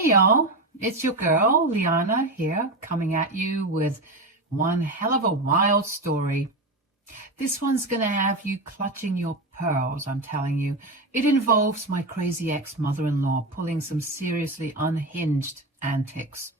Hey y'all, it's your girl Liana here, coming at you with one hell of a wild story. This one's gonna have you clutching your pearls, I'm telling you. It involves my crazy ex-mother-in-law pulling some seriously unhinged antics.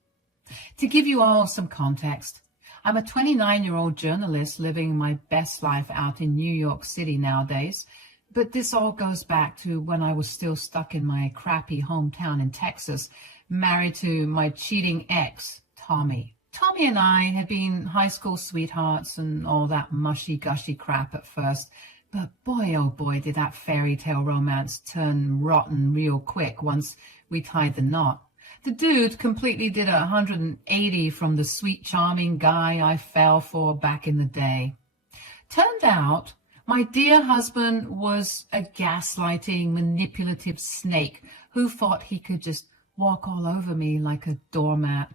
To give you all some context, I'm a 29-year-old journalist living my best life out in New York City nowadays. But this all goes back to when I was still stuck in my crappy hometown in Texas, married to my cheating ex, Tommy. Tommy and I had been high school sweethearts and all that mushy-gushy crap at first, but boy, oh boy, did that fairy tale romance turn rotten real quick once we tied the knot. The dude completely did 180 from the sweet, charming guy I fell for back in the day. Turned out, my dear husband was a gaslighting, manipulative snake who thought he could just walk all over me like a doormat.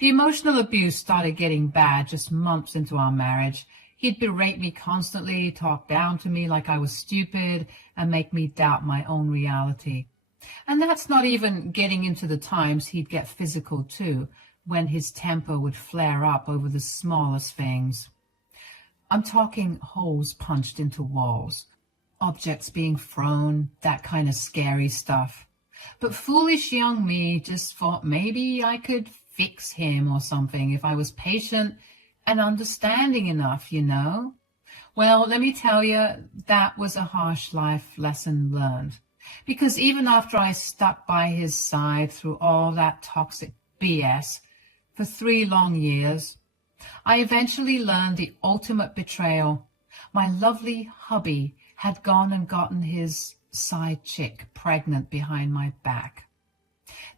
The emotional abuse started getting bad just months into our marriage. He'd berate me constantly, talk down to me like I was stupid, and make me doubt my own reality. And that's not even getting into the times he'd get physical too, when his temper would flare up over the smallest things. I'm talking holes punched into walls, objects being thrown, that kind of scary stuff. But foolish young me just thought maybe I could fix him or something if I was patient and understanding enough, you know. Well, let me tell you, that was a harsh life lesson learned. Because even after I stuck by his side through all that toxic BS for 3 long years, I eventually learned the ultimate betrayal. My lovely hubby had gone and gotten his side chick pregnant behind my back.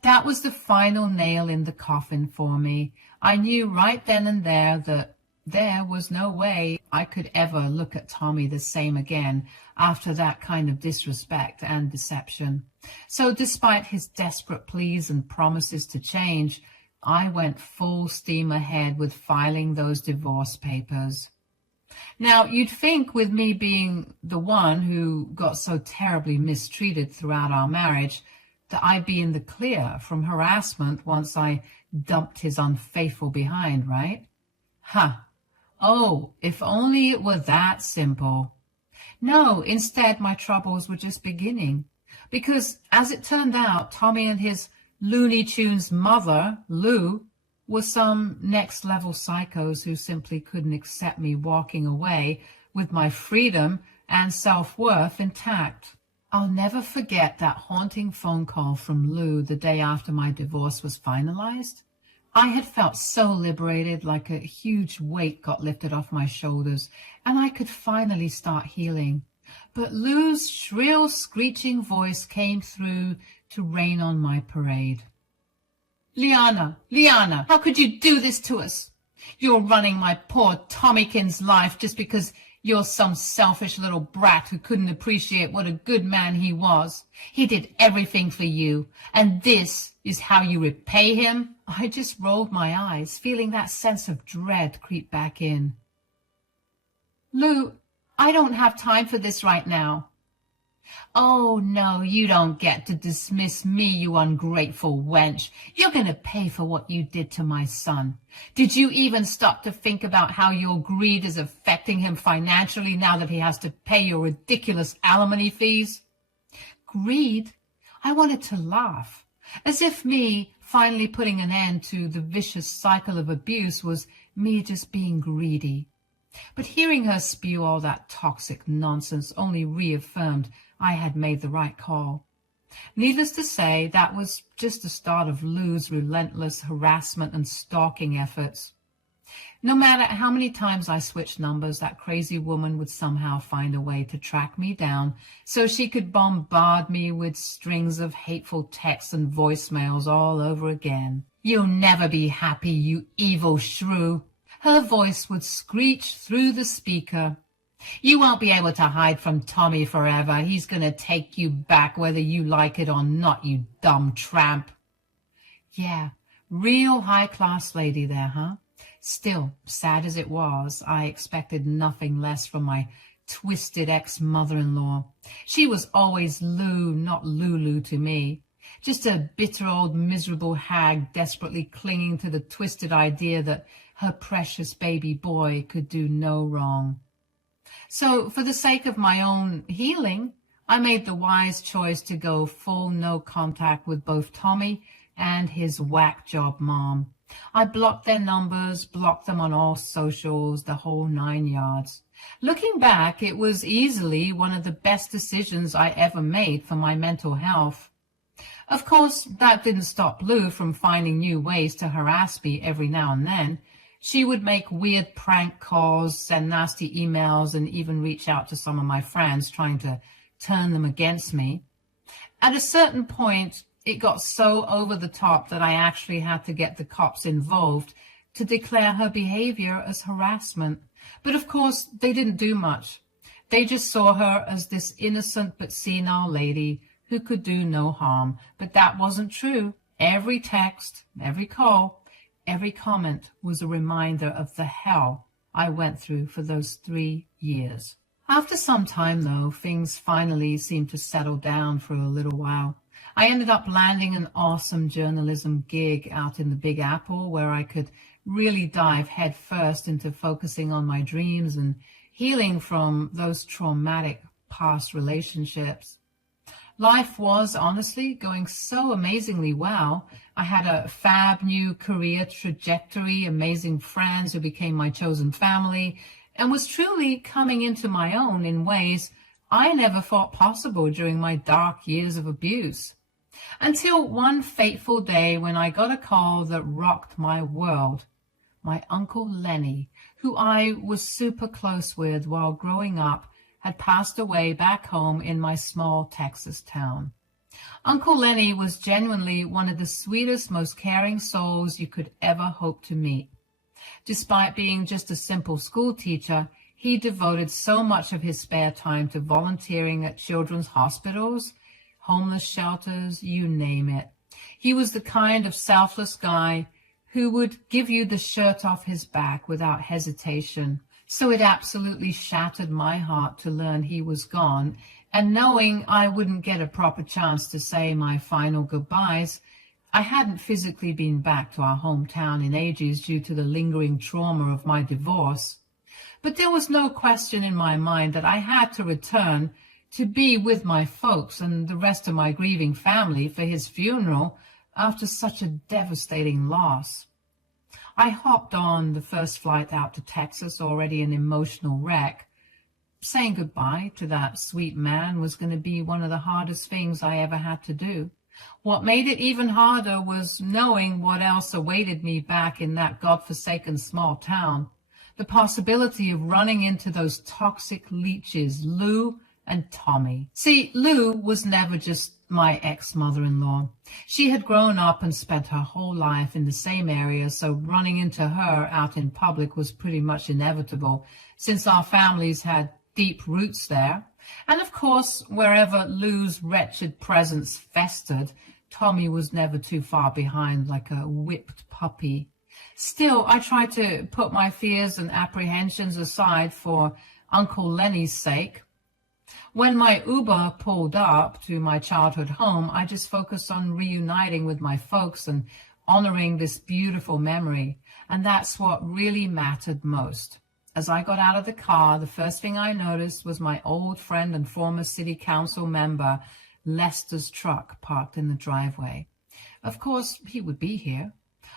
That was the final nail in the coffin for me. I knew right then and there that there was no way I could ever look at Tommy the same again after that kind of disrespect and deception. So despite his desperate pleas and promises to change, I went full steam ahead with filing those divorce papers. Now, you'd think with me being the one who got so terribly mistreated throughout our marriage that I'd be in the clear from harassment once I dumped his unfaithful behind, right? Oh, if only it were that simple. No, instead my troubles were just beginning. Because, as it turned out, Tommy and his Looney Tunes mother, Lou, were some next-level psychos who simply couldn't accept me walking away with my freedom and self-worth intact. I'll never forget that haunting phone call from Lou the day after my divorce was finalized. I had felt so liberated, like a huge weight got lifted off my shoulders, and I could finally start healing. But Lou's shrill, screeching voice came through to rain on my parade. Liana, how could you do this to us? You're running my poor Tommykins' life just because you're some selfish little brat who couldn't appreciate what a good man he was. He did everything for you, and this is how you repay him? I just rolled my eyes, feeling that sense of dread creep back in. Lou, I don't have time for this right now. Oh, no, you don't get to dismiss me, you ungrateful wench. You're going to pay for what you did to my son. Did you even stop to think about how your greed is affecting him financially now that he has to pay your ridiculous alimony fees? Greed? I wanted to laugh, as if me finally putting an end to the vicious cycle of abuse was me just being greedy. But hearing her spew all that toxic nonsense only reaffirmed I had made the right call. Needless to say, that was just the start of Lou's relentless harassment and stalking efforts. No matter how many times I switched numbers, that crazy woman would somehow find a way to track me down so she could bombard me with strings of hateful texts and voicemails all over again. You'll never be happy, you evil shrew. Her voice would screech through the speaker. You won't be able to hide from Tommy forever. He's going to take you back whether you like it or not, you dumb tramp. Yeah, real high-class lady there, huh? Still, sad as it was, I expected nothing less from my twisted ex-mother-in-law. She was always Lou, not Lulu to me. just a bitter old miserable hag desperately clinging to the twisted idea that her precious baby boy could do no wrong. So for the sake of my own healing, I made the wise choice to go full no contact with both Tommy and his whack job mom. I blocked their numbers, blocked them on all socials, the whole 9 yards. Looking back, it was easily one of the best decisions I ever made for my mental health. Of course, that didn't stop Lou from finding new ways to harass me every now and then. She would make weird prank calls, send nasty emails, and even reach out to some of my friends trying to turn them against me. At a certain point, it got so over the top that I actually had to get the cops involved to declare her behavior as harassment. But of course, they didn't do much. They just saw her as this innocent but senile lady who could do no harm. But that wasn't true. Every text, every call, every comment was a reminder of the hell I went through for those 3 years. After some time, though, things finally seemed to settle down for a little while. I ended up landing an awesome journalism gig out in the Big Apple where I could really dive headfirst into focusing on my dreams and healing from those traumatic past relationships. Life was honestly going so amazingly well. I had a fab new career trajectory, amazing friends who became my chosen family, and was truly coming into my own in ways I never thought possible during my dark years of abuse. Until one fateful day when I got a call that rocked my world. My Uncle Lenny, who I was super close with while growing up, had passed away back home in my small Texas town. Uncle Lenny was genuinely one of the sweetest, most caring souls you could ever hope to meet. Despite being just a simple school teacher, he devoted so much of his spare time to volunteering at children's hospitals, homeless shelters, you name it. He was the kind of selfless guy who would give you the shirt off his back without hesitation. So it absolutely shattered my heart to learn he was gone, and knowing I wouldn't get a proper chance to say my final goodbyes. I hadn't physically been back to our hometown in ages due to the lingering trauma of my divorce. But there was no question in my mind that I had to return to be with my folks and the rest of my grieving family for his funeral after such a devastating loss. I hopped on the first flight out to Texas, already an emotional wreck. Saying goodbye to that sweet man was going to be one of the hardest things I ever had to do. What made it even harder was knowing what else awaited me back in that godforsaken small town. The possibility of running into those toxic leeches, Lou and Tommy. See, Lou was never just my ex-mother-in-law. She had grown up and spent her whole life in the same area, so running into her out in public was pretty much inevitable, since our families had deep roots there. And of course, wherever Lou's wretched presence festered, Tommy was never too far behind like a whipped puppy. Still, I tried to put my fears and apprehensions aside for Uncle Lenny's sake. When my Uber pulled up to my childhood home, I just focused on reuniting with my folks and honoring this beautiful memory. And that's what really mattered most. As I got out of the car, the first thing I noticed was my old friend and former city council member, Lester's truck parked in the driveway. Of course, he would be here.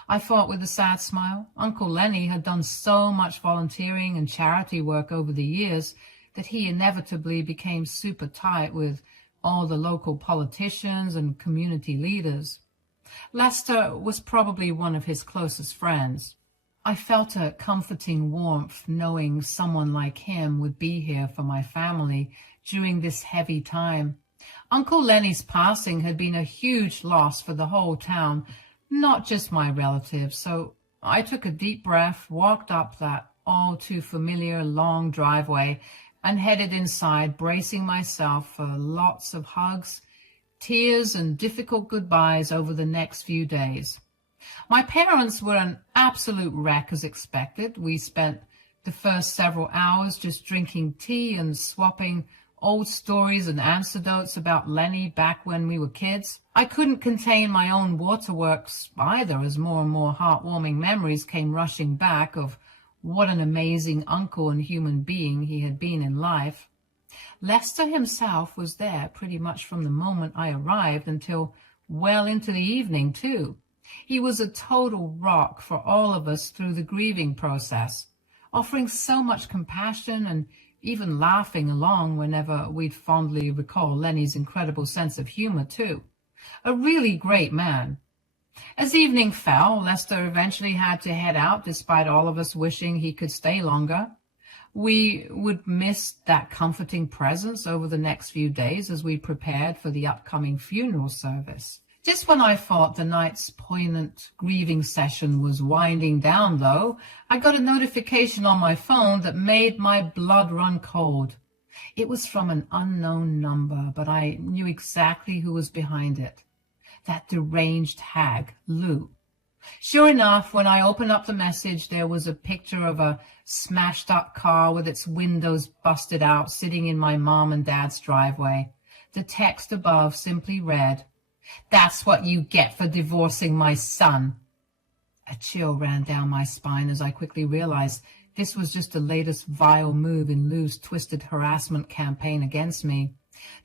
I thought with a sad smile. Uncle Lenny had done so much volunteering and charity work over the years that he inevitably became super tight with all the local politicians and community leaders. Lester was probably one of his closest friends. I felt a comforting warmth knowing someone like him would be here for my family during this heavy time. Uncle Lenny's passing had been a huge loss for the whole town, not just my relatives, so I took a deep breath, walked up that all too familiar long driveway, and headed inside, bracing myself for lots of hugs, tears, and difficult goodbyes over the next few days. My parents were an absolute wreck as expected. We spent the first several hours just drinking tea and swapping old stories and anecdotes about Lenny back when we were kids. I couldn't contain my own waterworks either, as more and more heartwarming memories came rushing back of what an amazing uncle and human being he had been in life. Lester himself was there pretty much from the moment I arrived until well into the evening, too. He was a total rock for all of us through the grieving process, offering so much compassion and even laughing along whenever we'd fondly recall Lenny's incredible sense of humor, too. A really great man. As evening fell, Lester eventually had to head out, despite all of us wishing he could stay longer. We would miss that comforting presence over the next few days as we prepared for the upcoming funeral service. Just when I thought the night's poignant grieving session was winding down, though, I got a notification on my phone that made my blood run cold. It was from an unknown number, but I knew exactly who was behind it. That deranged hag, Lou. Sure enough, when I opened up the message, there was a picture of a smashed-up car with its windows busted out sitting in my mom and dad's driveway. The text above simply read, "That's what you get for divorcing my son." A chill ran down my spine as I quickly realized this was just the latest vile move in Lou's twisted harassment campaign against me.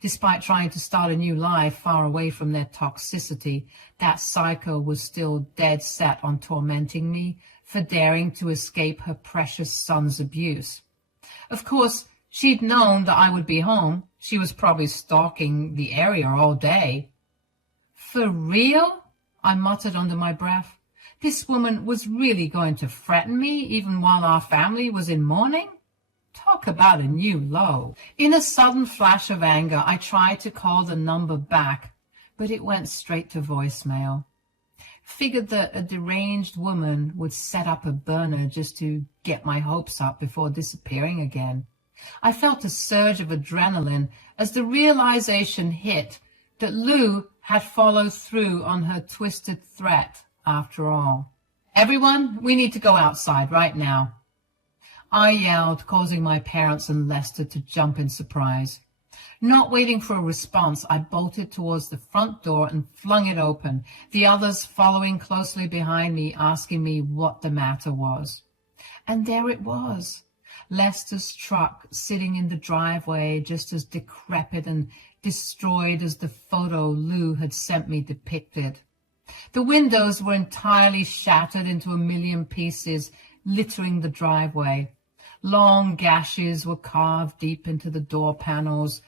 Despite trying to start a new life far away from their toxicity, that psycho was still dead set on tormenting me for daring to escape her precious son's abuse. Of course, she'd known that I would be home. She was probably stalking the area all day. "For real?" I muttered under my breath. This woman was really going to threaten me even while our family was in mourning? Talk about a new low. In a sudden flash of anger, I tried to call the number back, but it went straight to voicemail. Figured that a deranged woman would set up a burner just to get my hopes up before disappearing again. I felt a surge of adrenaline as the realization hit that Lou had followed through on her twisted threat after all. "Everyone, we need to go outside right now," I yelled, causing my parents and Lester to jump in surprise. Not waiting for a response, I bolted towards the front door and flung it open, the others following closely behind me, asking me what the matter was. And there it was, Lester's truck sitting in the driveway, just as decrepit and destroyed as the photo Lou had sent me depicted. The windows were entirely shattered into a million pieces, littering the driveway. Long gashes were carved deep into the door panels,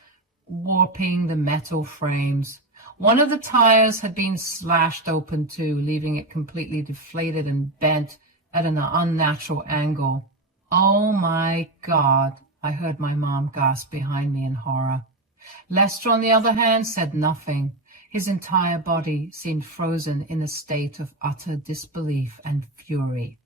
warping the metal frames. One of the tires had been slashed open too, leaving it completely deflated and bent at an unnatural angle. "Oh my God," I heard my mom gasp behind me in horror. Lester, on the other hand, said nothing. His entire body seemed frozen in a state of utter disbelief and fury.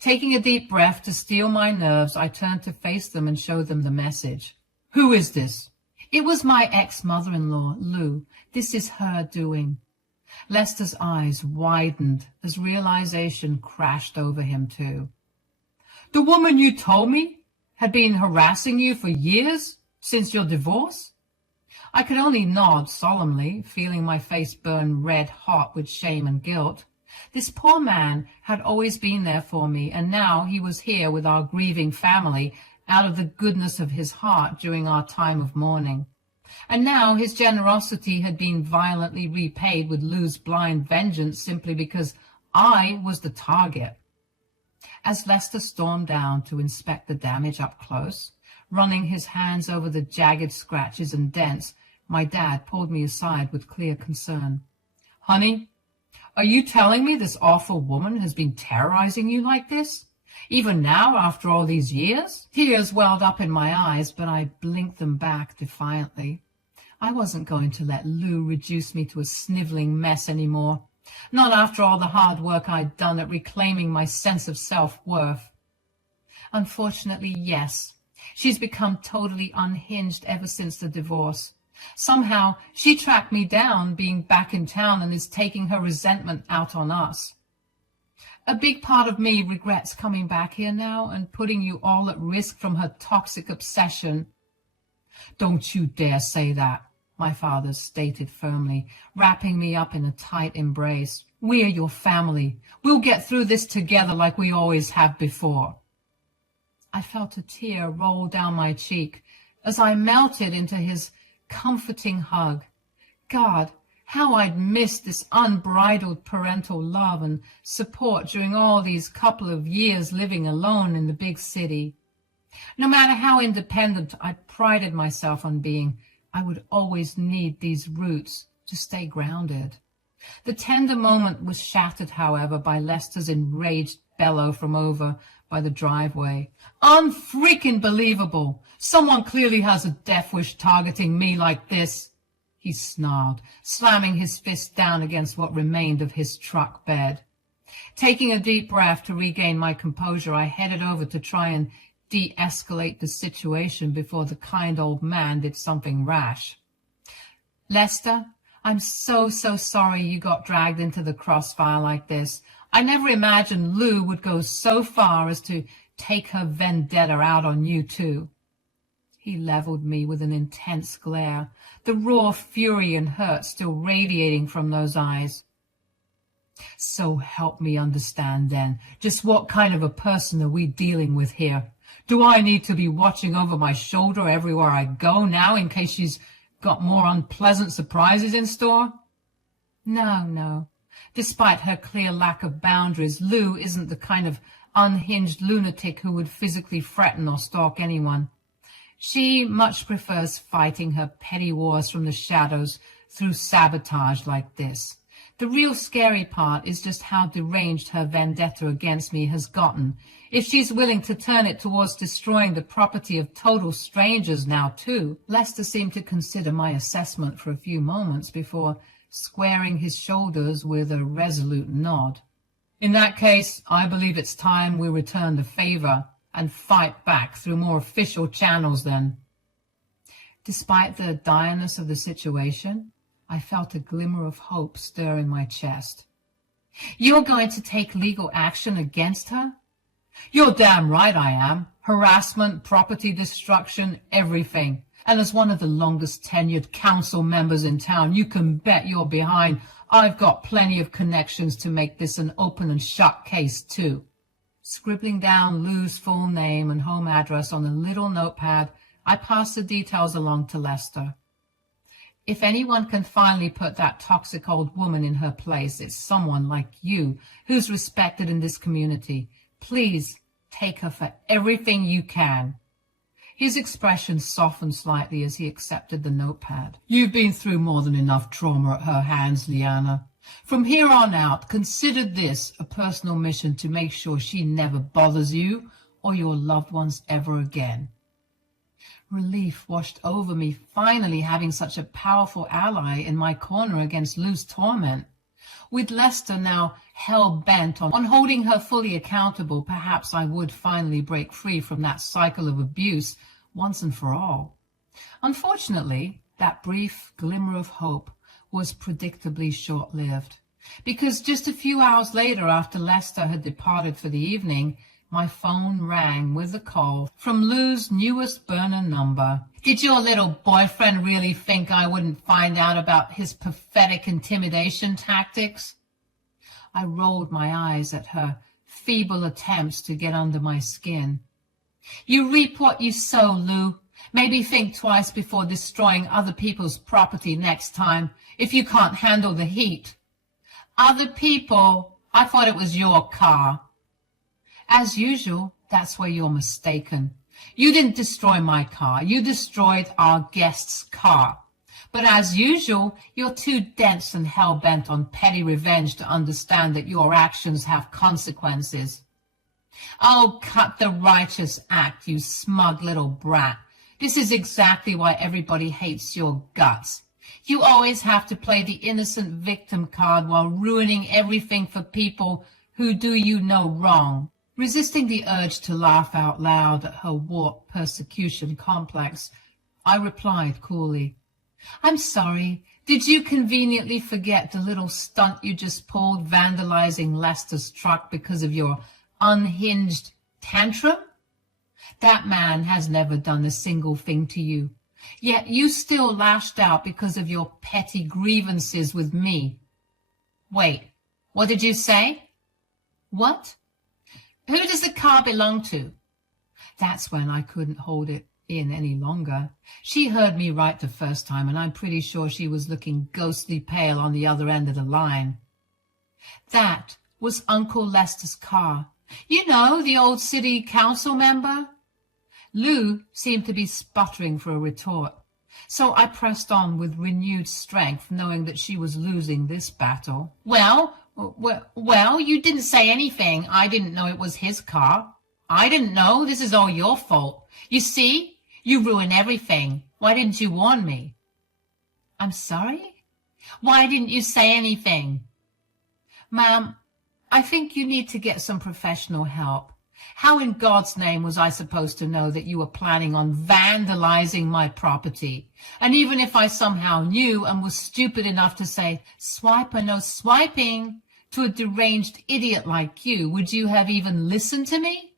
Taking a deep breath to steel my nerves, I turned to face them and show them the message. "Who is this?" "It was my ex-mother-in-law, Lou. This is her doing." Lester's eyes widened as realization crashed over him too. "The woman you told me had been harassing you for years, since your divorce?" I could only nod solemnly, feeling my face burn red hot with shame and guilt. This poor man had always been there for me, and now he was here with our grieving family out of the goodness of his heart during our time of mourning. And now his generosity had been violently repaid with Lou's blind vengeance simply because I was the target. As Lester stormed down to inspect the damage up close, running his hands over the jagged scratches and dents, my dad pulled me aside with clear concern. "Honey, are you telling me this awful woman has been terrorizing you like this? Even now, after all these years?" Tears welled up in my eyes, but I blinked them back defiantly. I wasn't going to let Lou reduce me to a sniveling mess anymore. Not after all the hard work I'd done at reclaiming my sense of self-worth. Unfortunately, yes. She's become totally unhinged ever since the divorce. Somehow, she tracked me down being back in town and is taking her resentment out on us. A big part of me regrets coming back here now and putting you all at risk from her toxic obsession. Don't you dare say that, my father stated firmly, wrapping me up in a tight embrace. We're your family. We'll get through this together like we always have before. I felt a tear roll down my cheek as I melted into his comforting hug. God, how I'd missed this unbridled parental love and support during all these couple of years living alone in the big city. No matter how independent I prided myself on being, I would always need these roots to stay grounded. The tender moment was shattered, however, by Lester's enraged bellow from over by the driveway. Unfreaking believable! Someone clearly has a death wish targeting me like this, he snarled, slamming his fist down against what remained of his truck bed. Taking a deep breath to regain my composure, I headed over to try and de-escalate the situation before the kind old man did something rash. Lester, I'm so sorry you got dragged into the crossfire like this. I never imagined Lou would go so far as to take her vendetta out on you too. He leveled me with an intense glare, the raw fury and hurt still radiating from those eyes. So help me understand then, just what kind of a person are we dealing with here? Do I need to be watching over my shoulder everywhere I go now in case she's got more unpleasant surprises in store? No. Despite her clear lack of boundaries, Lou isn't the kind of unhinged lunatic who would physically threaten or stalk anyone. She much prefers fighting her petty wars from the shadows through sabotage like this. The real scary part is just how deranged her vendetta against me has gotten. If she's willing to turn it towards destroying the property of total strangers now too. Lester seemed to consider my assessment for a few moments before squaring his shoulders with a resolute nod. In that case, I believe it's time we return the favor and fight back through more official channels then. Despite the direness of the situation, I felt a glimmer of hope stir in my chest. You're going to take legal action against her? You're damn right I am. Harassment, property destruction, everything. And as one of the longest tenured council members in town, you can bet your behind I've got plenty of connections to make this an open and shut case too. Scribbling down Lou's full name and home address on a little notepad, I passed the details along to Lester. If anyone can finally put that toxic old woman in her place, it's someone like you who's respected in this community. Please take her for everything you can. His expression softened slightly as he accepted the notepad. You've been through more than enough trauma at her hands, Liana. From here on out, consider this a personal mission to make sure she never bothers you or your loved ones ever again. Relief washed over me, finally having such a powerful ally in my corner against Lou's torment. With Lester now hell-bent on holding her fully accountable, perhaps I would finally break free from that cycle of abuse once and for all. Unfortunately, that brief glimmer of hope was predictably short-lived, because just a few hours later, after Lester had departed for the evening, my phone rang with a call from Lou's newest burner number. Did your little boyfriend really think I wouldn't find out about his pathetic intimidation tactics? I rolled my eyes at her feeble attempts to get under my skin. You reap what you sow, Lou. Maybe think twice before destroying other people's property next time, if you can't handle the heat. Other people? I thought it was your car. As usual, that's where you're mistaken. You didn't destroy my car. You destroyed our guest's car. But as usual, you're too dense and hell-bent on petty revenge to understand that your actions have consequences. Oh, cut the righteous act, you smug little brat. This is exactly why everybody hates your guts. You always have to play the innocent victim card while ruining everything for people who do you no wrong. Resisting the urge to laugh out loud at her warped persecution complex, I replied coolly, I'm sorry. Did you conveniently forget the little stunt you just pulled vandalizing Lester's truck because of your unhinged tantrum? That man has never done a single thing to you. Yet you still lashed out because of your petty grievances with me. Wait, what did you say? What? Who does the car belong to? That's when I couldn't hold it in any longer. She heard me right the first time, and I'm pretty sure she was looking ghostly pale on the other end of the line. That was Uncle Lester's car. You know, the old city council member? Lou seemed to be sputtering for a retort, so I pressed on with renewed strength, knowing that she was losing this battle. Well, you didn't say anything. I didn't know it was his car. I didn't know. This is all your fault. You see, you ruin everything. Why didn't you warn me? I'm sorry? Why didn't you say anything? Ma'am, I think you need to get some professional help. How in God's name was I supposed to know that you were planning on vandalizing my property? And even if I somehow knew and was stupid enough to say, swipe or no swiping, to a deranged idiot like you, would you have even listened to me?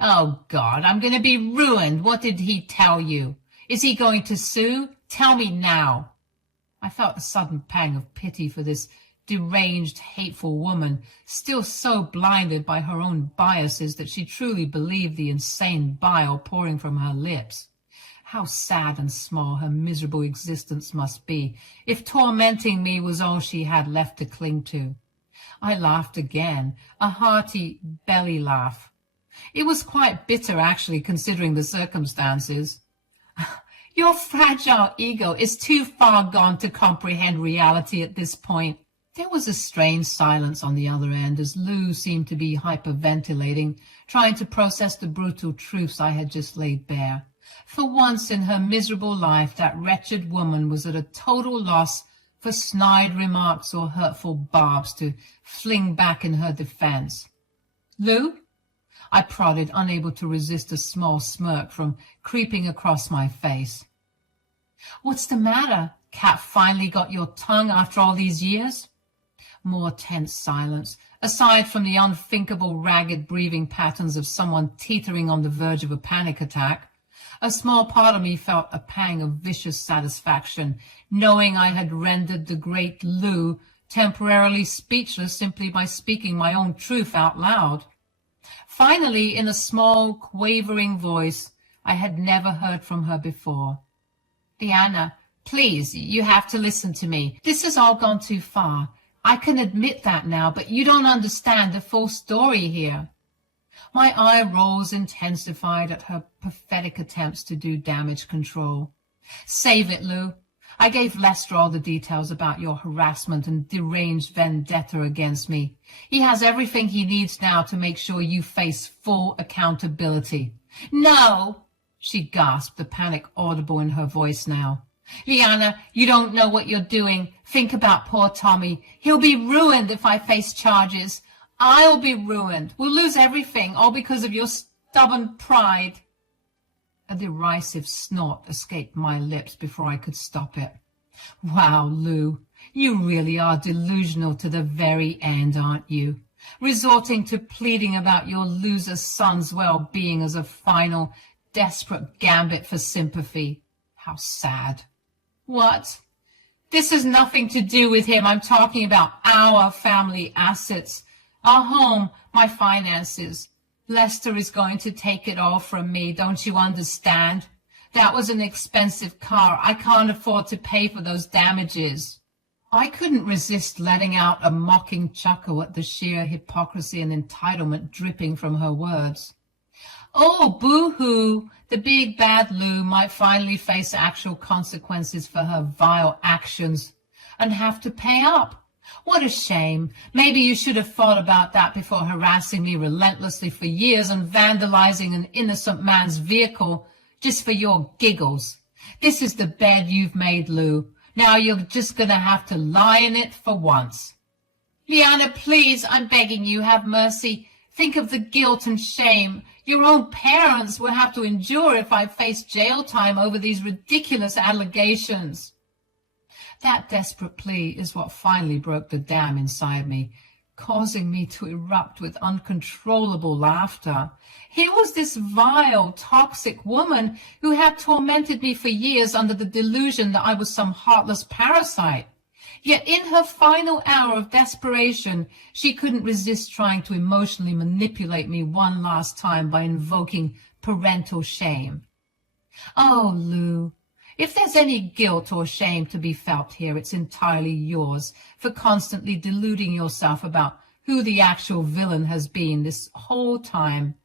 Oh, God, I'm going to be ruined. What did he tell you? Is he going to sue? Tell me now. I felt a sudden pang of pity for this deranged, hateful woman, still so blinded by her own biases that she truly believed the insane bile pouring from her lips. How sad and small her miserable existence must be, if tormenting me was all she had left to cling to. I laughed again, a hearty belly laugh. It was quite bitter, actually, considering the circumstances. Your fragile ego is too far gone to comprehend reality at this point. There was a strange silence on the other end as Lou seemed to be hyperventilating, trying to process the brutal truths I had just laid bare. For once in her miserable life, that wretched woman was at a total loss for snide remarks or hurtful barbs to fling back in her defense. Lou? I prodded, unable to resist a small smirk from creeping across my face. What's the matter? Cat, finally got your tongue after all these years? More tense silence, aside from the unthinkable ragged breathing patterns of someone teetering on the verge of a panic attack. A small part of me felt a pang of vicious satisfaction, knowing I had rendered the great Lou temporarily speechless simply by speaking my own truth out loud. Finally, in a small, quavering voice I had never heard from her before. Leanna, please, you have to listen to me. This has all gone too far. I can admit that now, but you don't understand the full story here. My eye rolls intensified at her pathetic attempts to do damage control. Save it, Lou. I gave Lester all the details about your harassment and deranged vendetta against me. He has everything he needs now to make sure you face full accountability. No, she gasped, the panic audible in her voice now. Leanna, you don't know what you're doing. Think about poor Tommy. He'll be ruined if I face charges. I'll be ruined. We'll lose everything, all because of your stubborn pride. A derisive snort escaped my lips before I could stop it. Wow, Lou, you really are delusional to the very end, aren't you? Resorting to pleading about your loser son's well-being as a final, desperate gambit for sympathy. How sad. What? This has nothing to do with him. I'm talking about our family assets, our home, my finances. Lester is going to take it all from me, don't you understand? That was an expensive car. I can't afford to pay for those damages. I couldn't resist letting out a mocking chuckle at the sheer hypocrisy and entitlement dripping from her words. Oh, boo-hoo! The big bad Lou might finally face actual consequences for her vile actions and have to pay up. What a shame. Maybe you should have thought about that before harassing me relentlessly for years and vandalizing an innocent man's vehicle just for your giggles. This is the bed you've made, Lou. Now you're just going to have to lie in it for once. Leanna, please, I'm begging you, have mercy. Think of the guilt and shame your own parents will have to endure if I face jail time over these ridiculous allegations. That desperate plea is what finally broke the dam inside me. causing me to erupt with uncontrollable laughter. Here was this vile, toxic woman who had tormented me for years under the delusion that I was some heartless parasite. Yet in her final hour of desperation, she couldn't resist trying to emotionally manipulate me one last time by invoking parental shame. Oh, Lou, if there's any guilt or shame to be felt here, it's entirely yours for constantly deluding yourself about who the actual villain has been this whole time.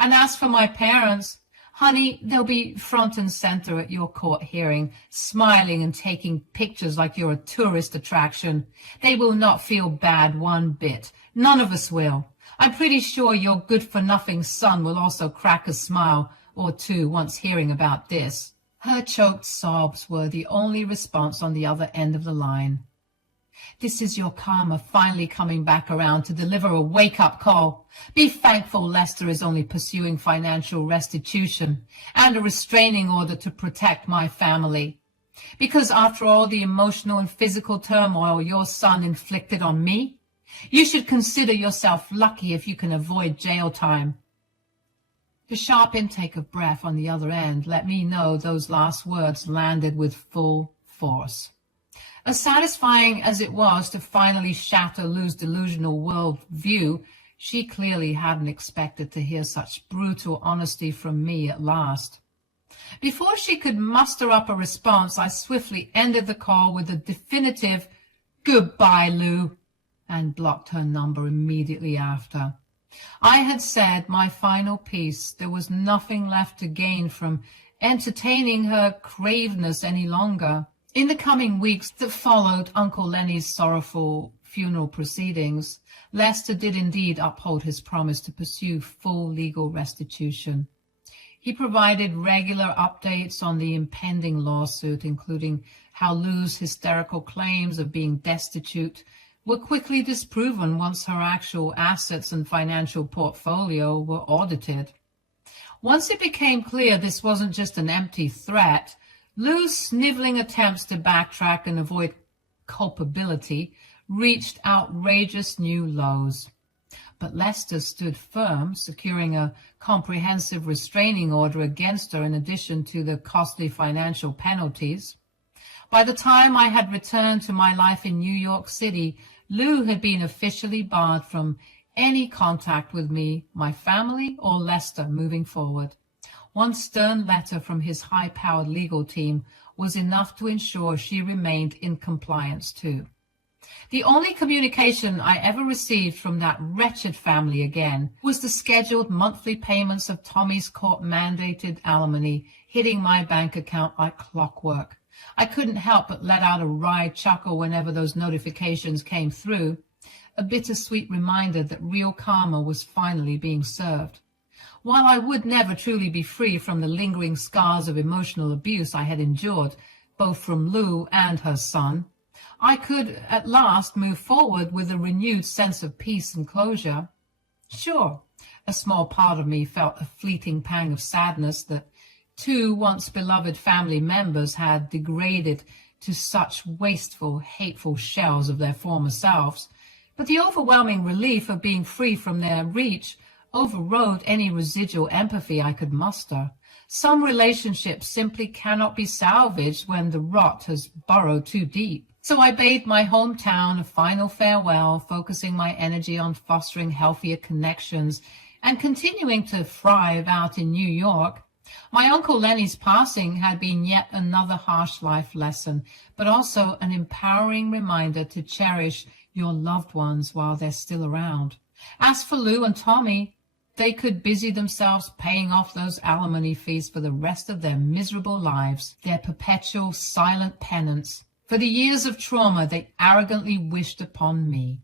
And as for my parents, honey, they'll be front and center at your court hearing, smiling and taking pictures like you're a tourist attraction. They will not feel bad one bit. None of us will. I'm pretty sure your good-for-nothing son will also crack a smile or two once hearing about this. Her choked sobs were the only response on the other end of the line. This is your karma finally coming back around to deliver a wake-up call. Be thankful Lester is only pursuing financial restitution and a restraining order to protect my family. Because after all the emotional and physical turmoil your son inflicted on me, you should consider yourself lucky if you can avoid jail time. The sharp intake of breath on the other end let me know those last words landed with full force. As satisfying as it was to finally shatter Lou's delusional world view, she clearly hadn't expected to hear such brutal honesty from me at last. Before she could muster up a response, I swiftly ended the call with a definitive "Goodbye, Lou," and blocked her number immediately after. I had said my final piece. There was nothing left to gain from entertaining her craveness any longer. In the coming weeks that followed Uncle Lenny's sorrowful funeral proceedings, Lester did indeed uphold his promise to pursue full legal restitution. He provided regular updates on the impending lawsuit, including how Lou's hysterical claims of being destitute were quickly disproven once her actual assets and financial portfolio were audited. Once it became clear this wasn't just an empty threat, Lou's sniveling attempts to backtrack and avoid culpability reached outrageous new lows. But Lester stood firm, securing a comprehensive restraining order against her in addition to the costly financial penalties. By the time I had returned to my life in New York City, Lou had been officially barred from any contact with me, my family, or Lester moving forward. One stern letter from his high-powered legal team was enough to ensure she remained in compliance too. The only communication I ever received from that wretched family again was the scheduled monthly payments of Tommy's court-mandated alimony hitting my bank account like clockwork. I couldn't help but let out a wry chuckle whenever those notifications came through, a bittersweet reminder that real karma was finally being served. While I would never truly be free from the lingering scars of emotional abuse I had endured, both from Lou and her son, I could at last move forward with a renewed sense of peace and closure. Sure, a small part of me felt a fleeting pang of sadness that two once beloved family members had degraded to such wasteful, hateful shells of their former selves, but the overwhelming relief of being free from their reach overrode any residual empathy I could muster. Some relationships simply cannot be salvaged when the rot has burrowed too deep. So I bade my hometown a final farewell, focusing my energy on fostering healthier connections and continuing to thrive out in New York. My Uncle Lenny's passing had been yet another harsh life lesson, but also an empowering reminder to cherish your loved ones while they're still around. As for Lou and Tommy, they could busy themselves paying off those alimony fees for the rest of their miserable lives, their perpetual silent penance for the years of trauma they arrogantly wished upon me.